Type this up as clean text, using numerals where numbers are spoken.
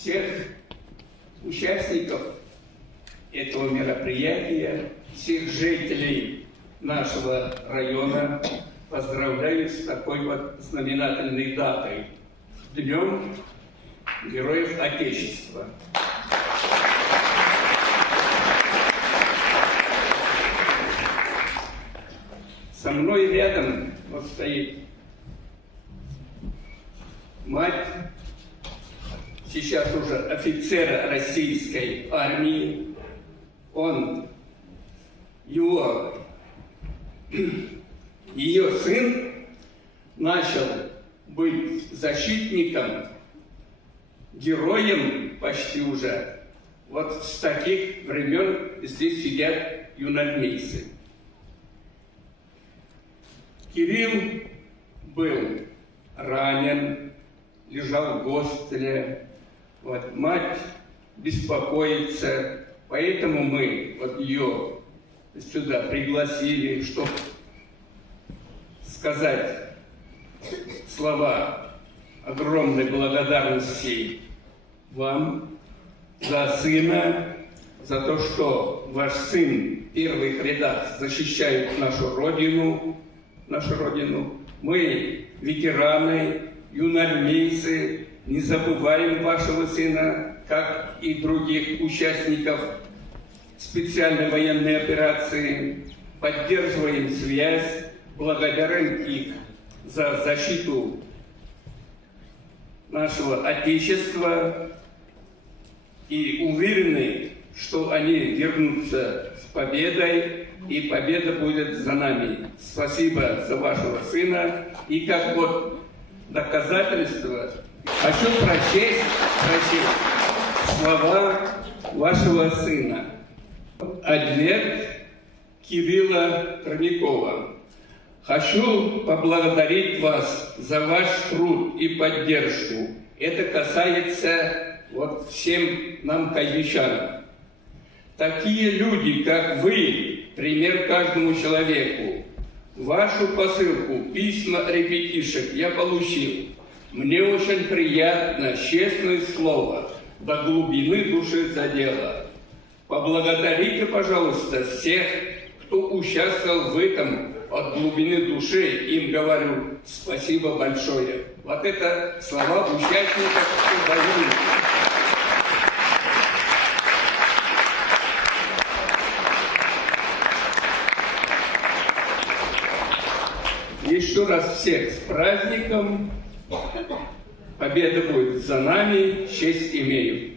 всех участников этого мероприятия, всех жителей нашего района поздравляю с такой вот знаменательной датой – Днем Героев Отечества. Со мной рядом вот стоит мать, сейчас уже офицера российской армии. Ее сын начал быть защитником, героем почти уже. Вот с таких времен здесь сидят юноармейцы. Кирилл был ранен, лежал в госпитале. Вот, мать беспокоится, поэтому мы вот ее сюда пригласили, чтобы сказать слова огромной благодарности вам за сына, за то, что ваш сын в первых рядах защищает нашу Родину. Мы, ветераны, юноармейцы, не забываем вашего сына, как и других участников специальной военной операции, поддерживаем связь, благодарим их за защиту нашего Отечества и уверены, что они вернутся с победой, и победа будет за нами. Спасибо за вашего сына. И как вот доказательство хочу прочесть слова вашего сына. Ответ Кирилла Корнякова. Хочу поблагодарить вас за ваш труд и поддержку. Это касается вот всем нам, кайвичанам. Такие люди, как вы, пример каждому человеку. Вашу посылку, письма ребятишек я получил. Мне очень приятно, честное слово, до глубины души задело. Поблагодарите, пожалуйста, всех, кто участвовал в этом от глубины души. Им говорю спасибо большое. Вот это слова участников войны. Еще раз всех с праздником. Победа будет за нами. Честь имею.